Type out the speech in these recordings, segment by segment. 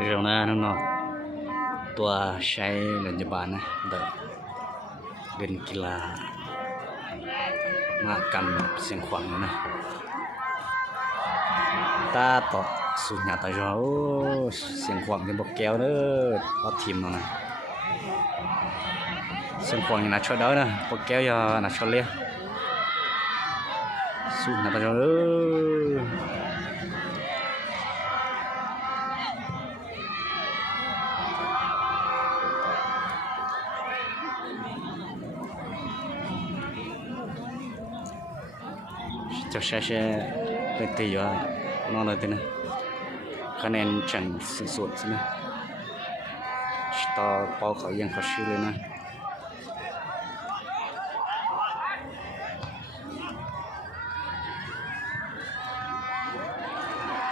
เรื่องนั้นน้องตัวใช้เล่นยาบาลนะเด็กเล่นกีฬามากันเสียงขวัญนะตาต่อสุญญาตาจอโอ้เสียงขวัญเป็นบกแก้วเด้อเอาทีมเรานะเสียงขวัญยังน่าชอบเด้อนะบกแก้วยังน่าชอบเลยสุญญาตาจอเด้อจะใช้เป็นตีอยู่นอนเลยตีนะคะแนนฉันสุดๆใช่ไหมต่อปอเขายังเขาชื่อเลยนะ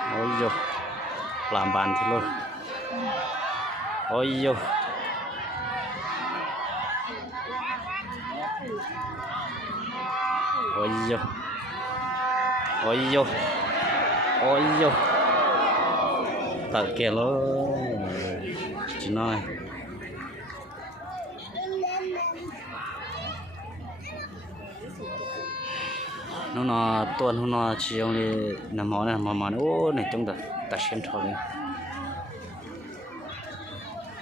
โอ้ยโยปลาบานที่ลูกโอ้ยโยโอ้ยโยโอ้ยโยโอ้ยโยตัดเกลือจีน่าน้องตัวน้องเชียวเลยน้ำมันน้ำมันโอ้ในตรงตัดเส้นทางเลย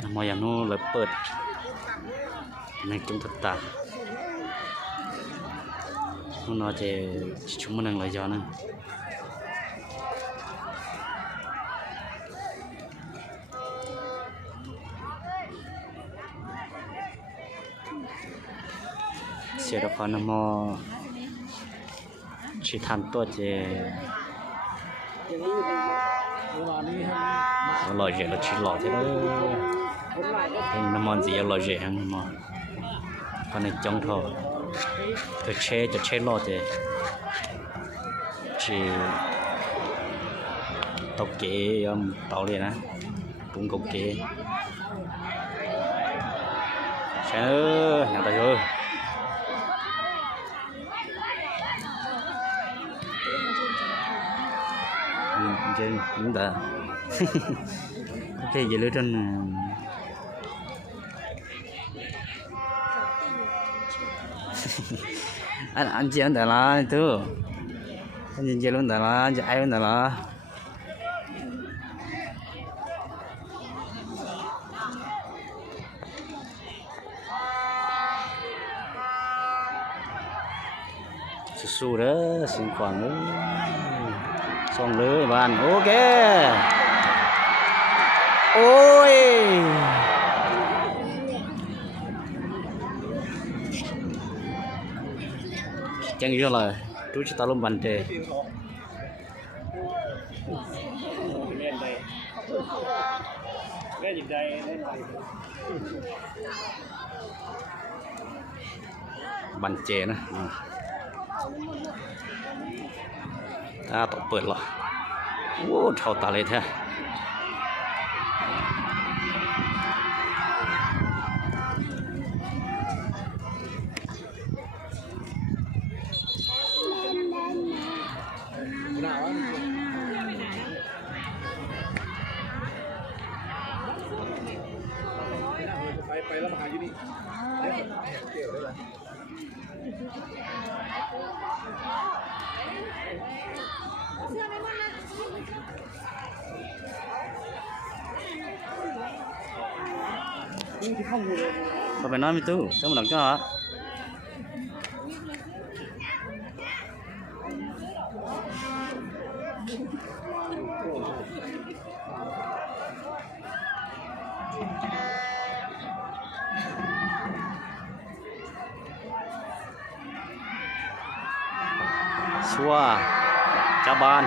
น้ำมันอย่างนู้นเลยเปิดในตรงตาน้องจะชุ่มมันอะไรจอนะเสียดายน้ำมันชีทันตัวเจลอยเจเราชีหล่อใช่ไหมน้ำมันสีลอยเจฮะน้ำมันคนในจงทอจะเช่หล่อเจชีตกเกยเต่าเลยนะปุ้งกบเกยใช่nhà ta chưa chơi cũng đã cái gì lưỡi trên anh chị anh đã là thứ anh nhìn chị luôn đã là anh chị ai luôn đã là su đó xin khoảng nữa xong lưới bạn ok ôi chẳng nghĩ là chú chỉ tao luôn bàn tề bàn chè nữa taตกเปิดหรอโอ้เท่าตาเลยแท้ไปแล้วมาหาอยู่นี่เราไปน้อยไม่ตู้ต้องมาหลังจ้าชัวจ้าบ้าน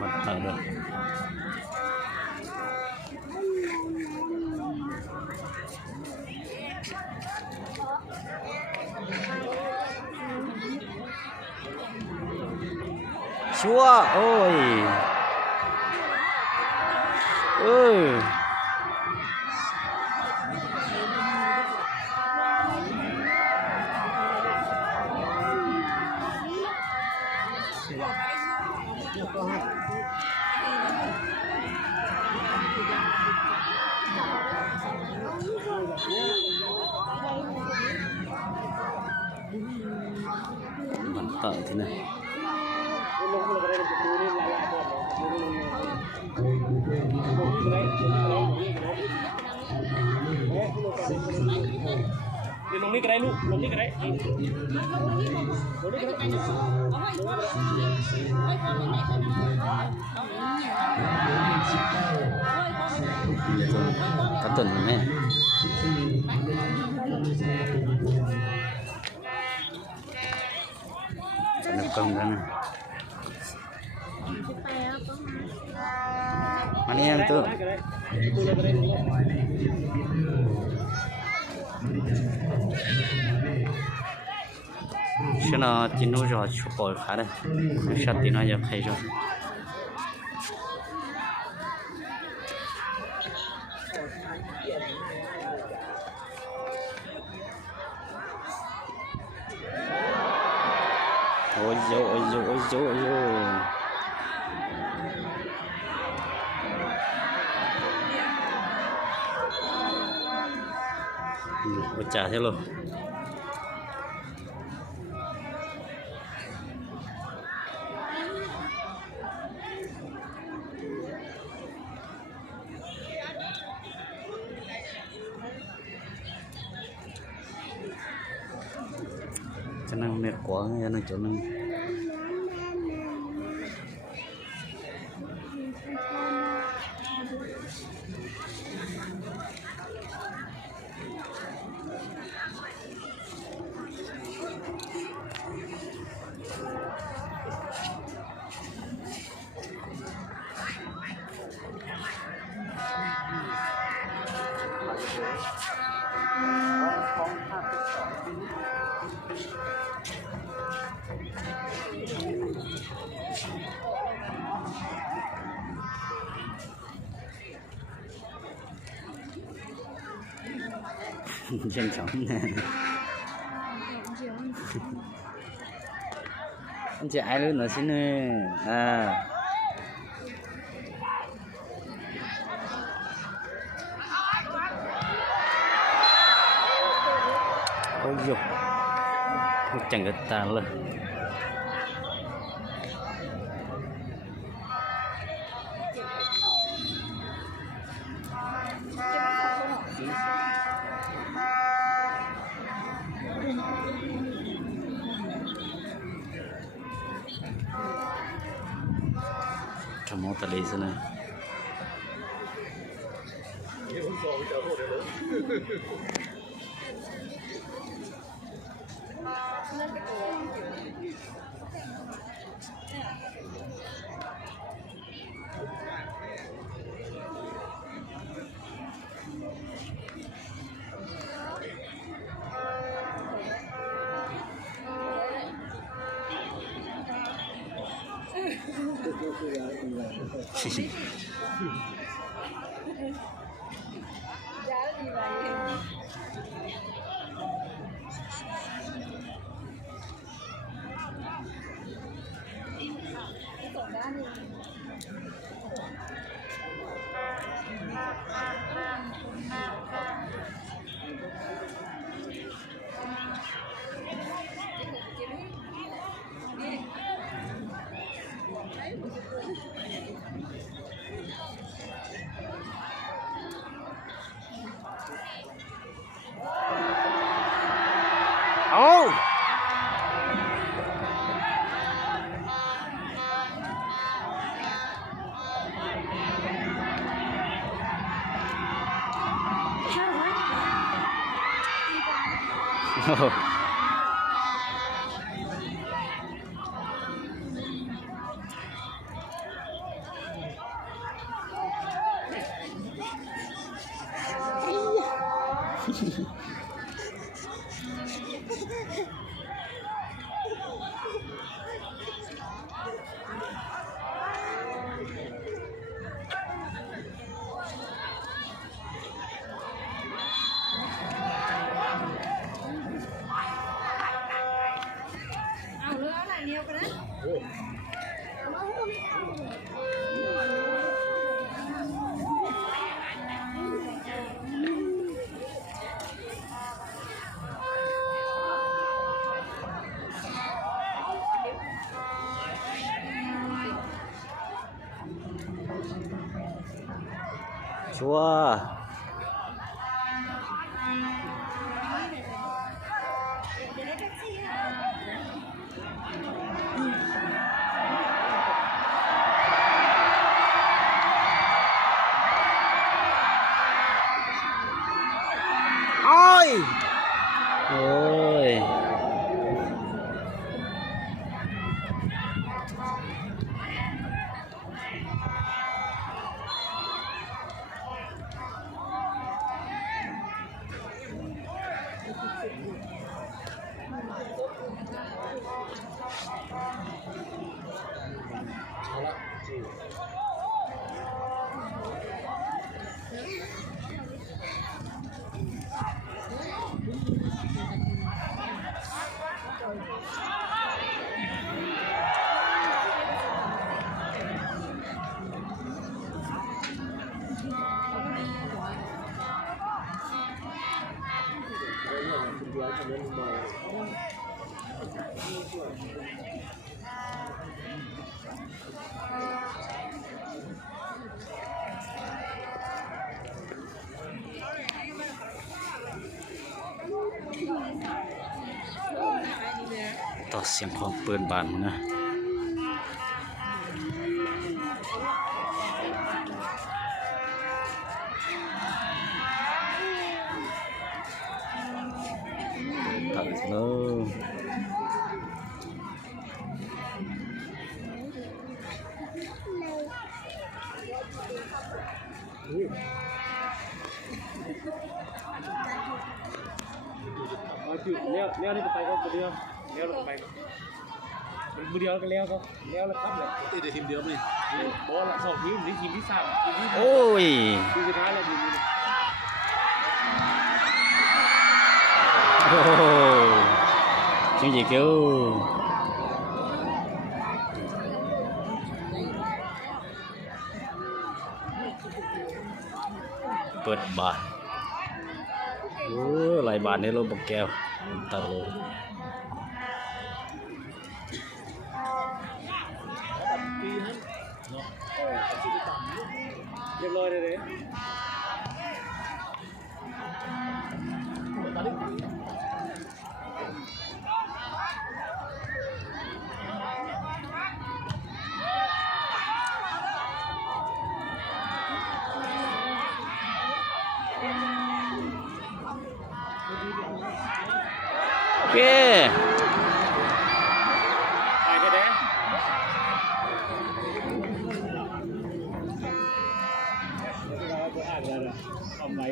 มันต่างเลยชัวโอ้ย มันเปิดที่ไหนลงนี่ก็ได้ลูกลงนี่ก็ได้ลงนี่ก็ได้กระตุ้นแม่จะนึกกล้องกันมานี่ยังตัว现在进入着去保卡的，下地那也拍着。哎呦哎呦哎呦哎呦！我加去了。cho nên mệt quá cho nên chỗ nên chân trọng anh chị ai nữa xin à ôi dồi chẳng có ta luôn trong một tali thế này oh nhiều cái đấy. ชัวโอ้ยโอ้ยต่อเสียงของปืนบานนะตัดเลยจุดเลี้ยวนี่ไปก็เดียวเลี้ยวลงไปมือเดียวก็เลี้ยวก็เลี้ยวแล้วครับเลยตีเดียวทีมเดียวเลยบอลละ2 ทีมนี่ทีมที่ 3ทีมที่ โอ้ย ทีมสุดท้ายแล้วทีมนี้ โอ้จริงจริงเกี่ยวเปิดบานโอ้หลายบานในรถบักแก้วตลก เรียบร้อยเลย โอเคไปได้เด้อ่านแล้วทำไร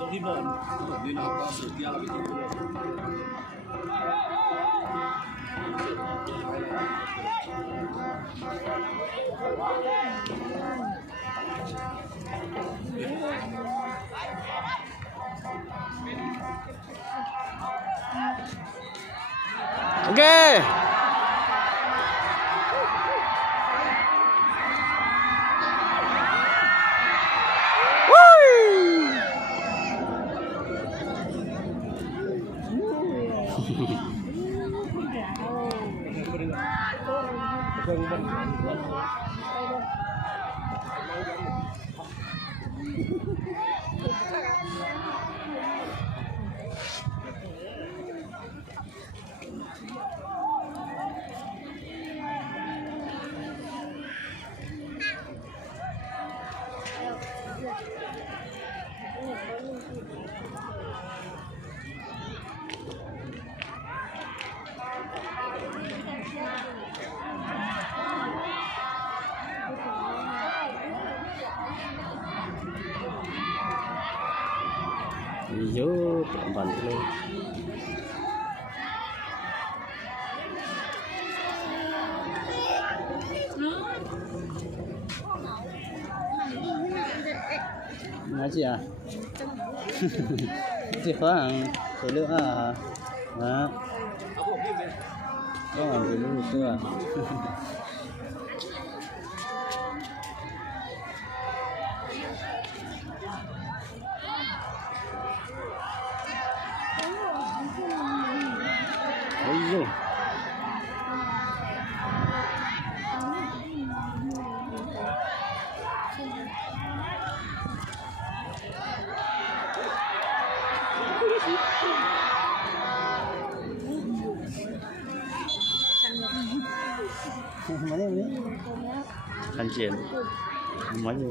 ต้องที่บอลดีนะก็สุดยอดเลยโอเคเยอะบันเลยnói gì à gì khó hàng khởi lượng à đó ก็เป็นลูกเสื้อเฮ้ยยูมาเนี่ยขันเจียนมาอยู่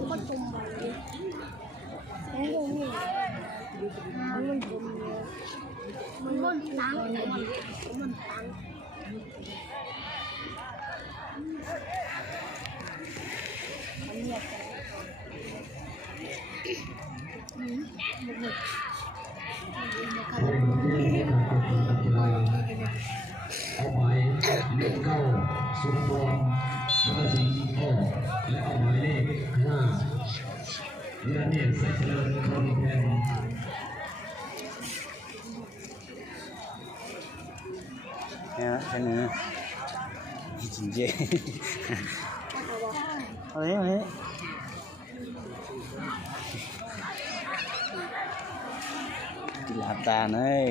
เอาหมายเลขเก้าสุนทรแล้วก็สีพ่อและเอาหมายเลข5เรือเนตรใส่เจริญคนแทนเนี่ยแค่นี้จริงจริงเอาเลยเอาเลยกินลาบตาเนย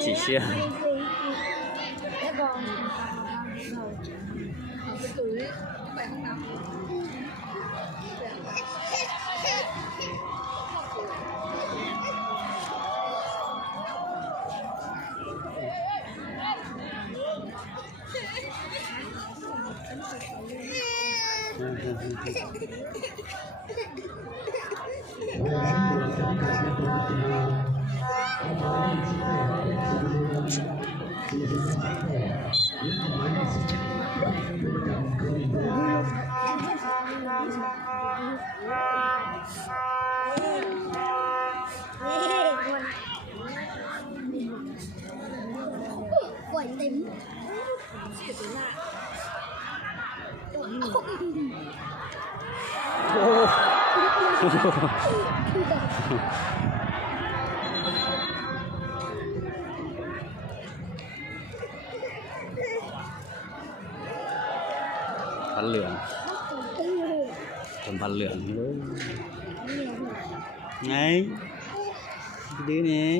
chỉ xe quẩy tímพันเหลืองผมพันเหลืองเลยไงดื้อนี้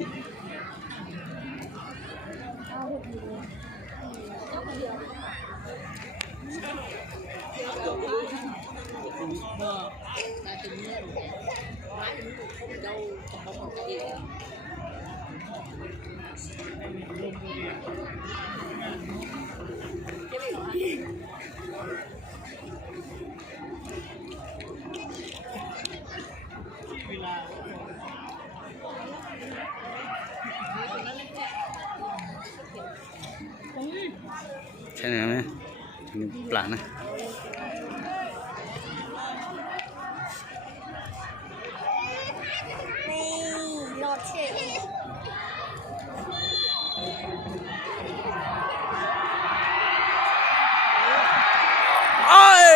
ใช่ไหมนี่ปลานะลอดเฉยโอ้ย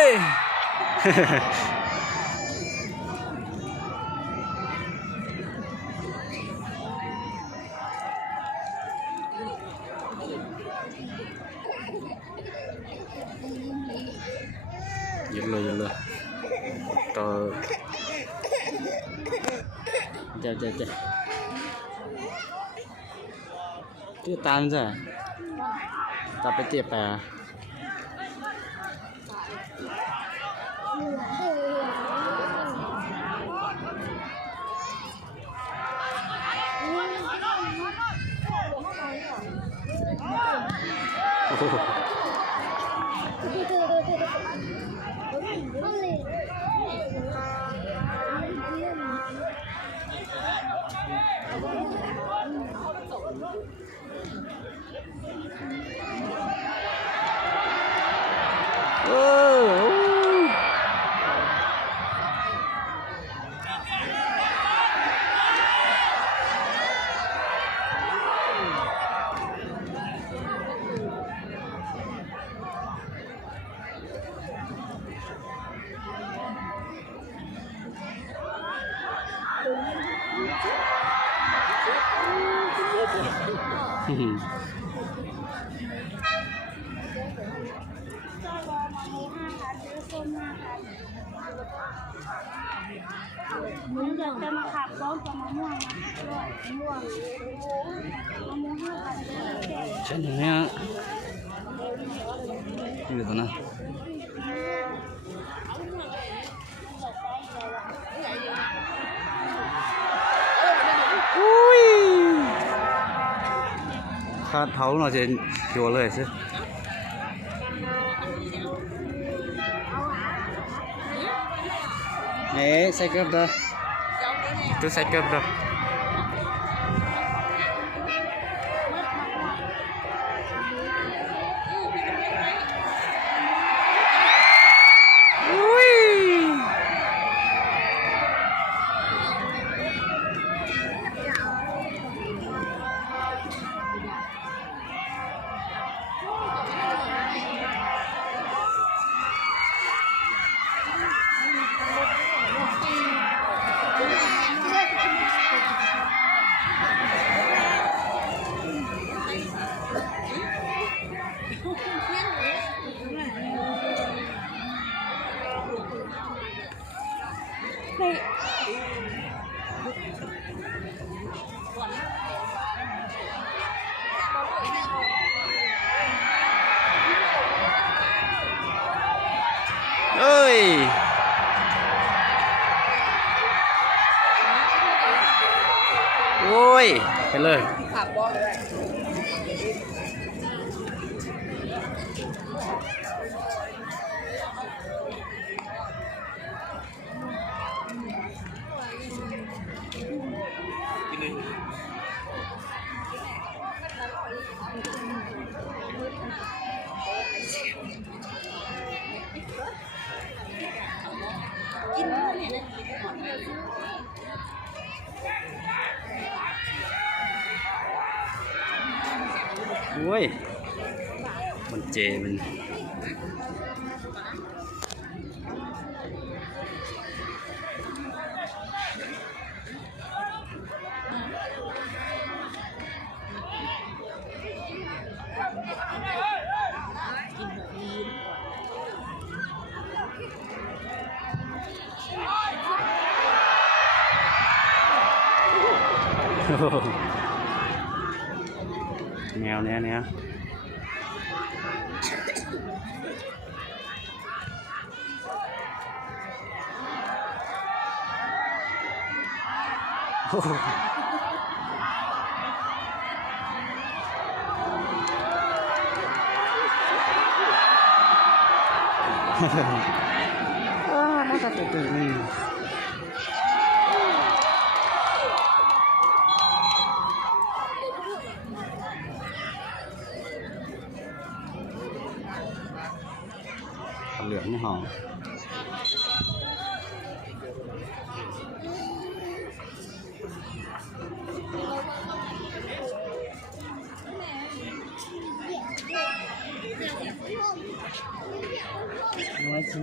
Yellow to ja itu tahan saja tapi tiap ya มึงจะมาขับร้องกับมะม่วงมะม่วง5,000 ใช่เนี่ยอยู่ตรงนั้นอุ้ยขาดเท้าเราจะชัวร์เลยสิnày xe cướp đó tôi xe cướp đó ơi ôi cái lời ui mình chè mình nghèo nè nè nó ta từ mình lượn nó hòn nói chi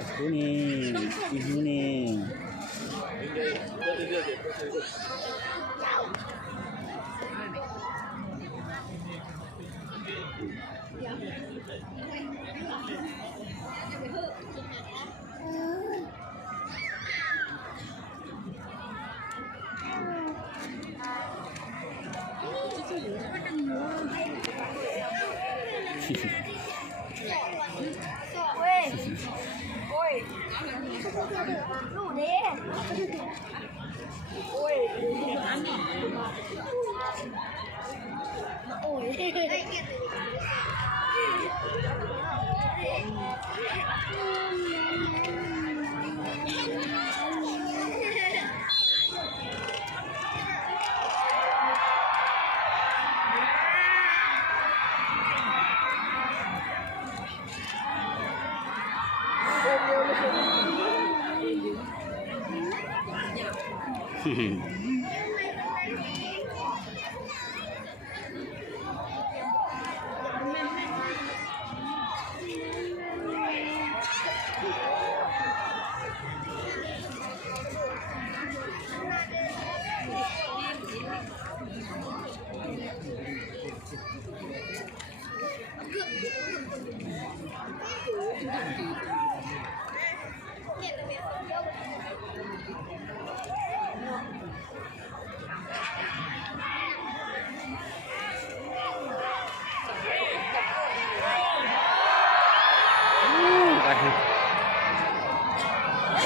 aku nih ibu nih ôi đủ đi ôi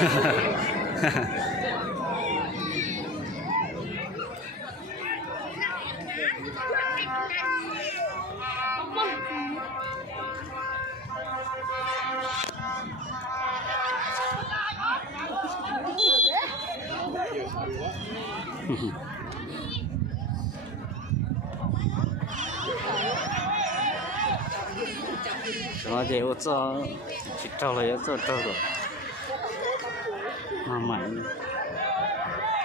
然后就我做去找了要做找了，妈买的，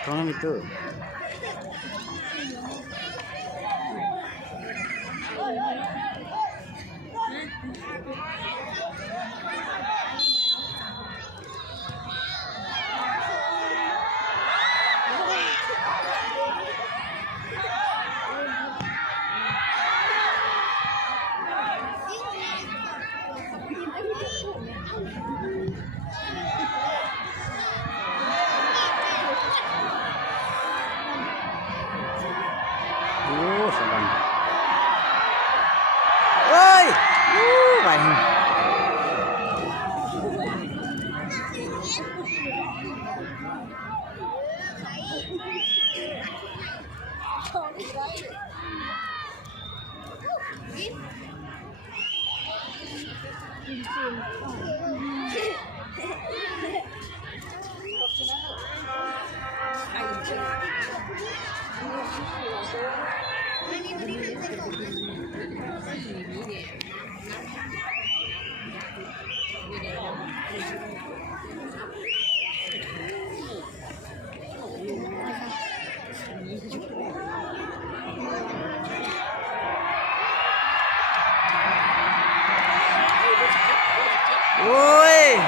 刚刚没到。Oh, saban. Oi! Vậy. Ôi!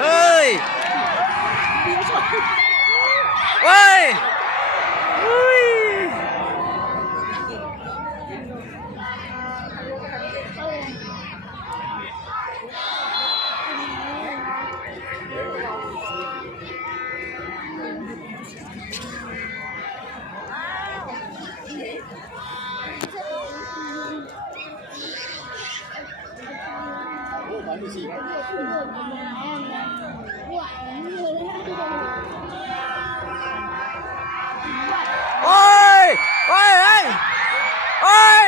Ơi! Ôi! Ui! Ôi! Ôi ơi! Ôi!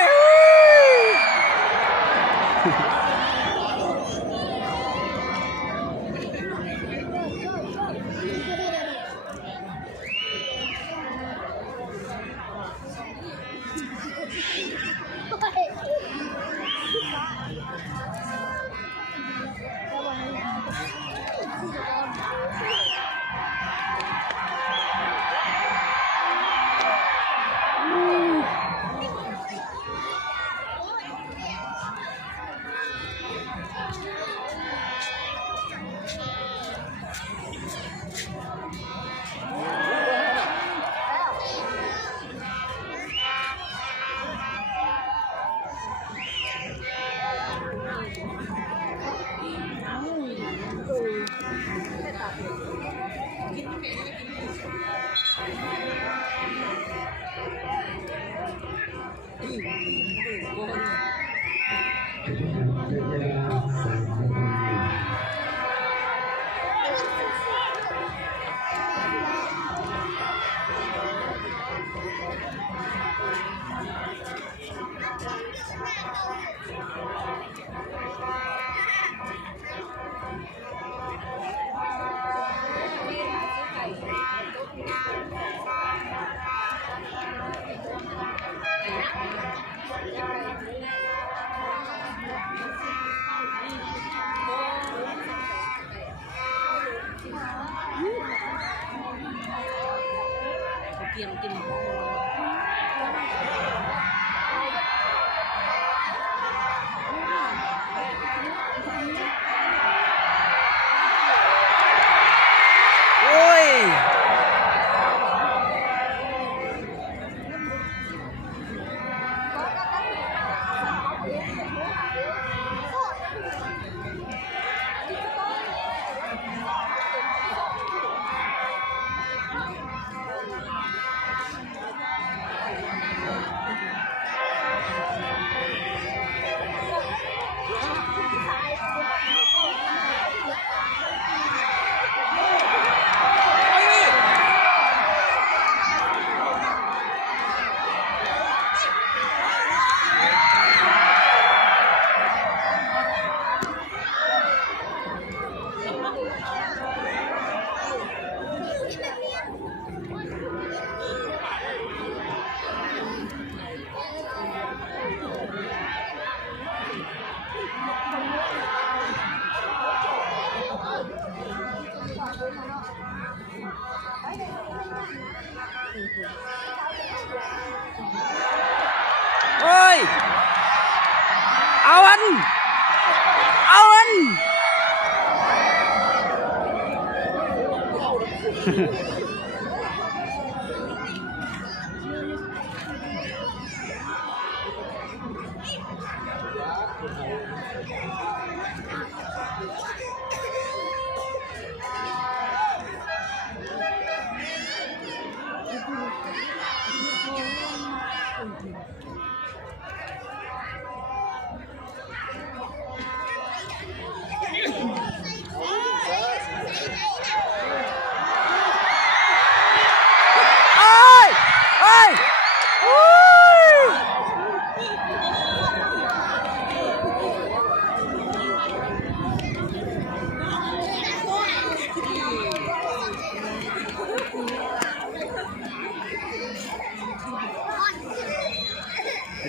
กิน โอ้ยโอ้ยเอาอันเอาอัน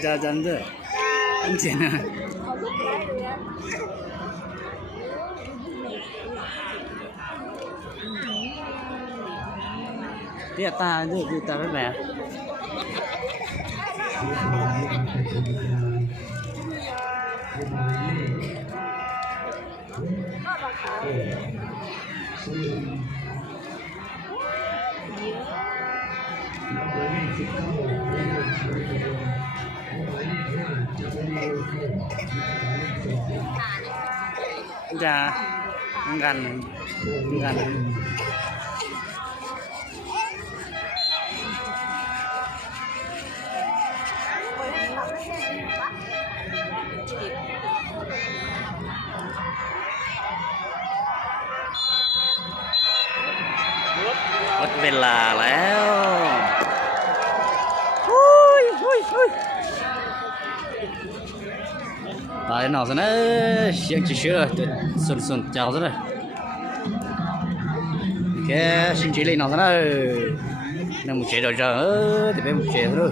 Aja janda, encen. Dia ta dia kita apa ya? Dạ, gần. Mất về làแล้วtại nào rồi đấy chuyện chỉ sửa xuân chào rồi đấy cái xin chỉ lên nào rồi đấy nằm một chế rồi thì phải một chế rồi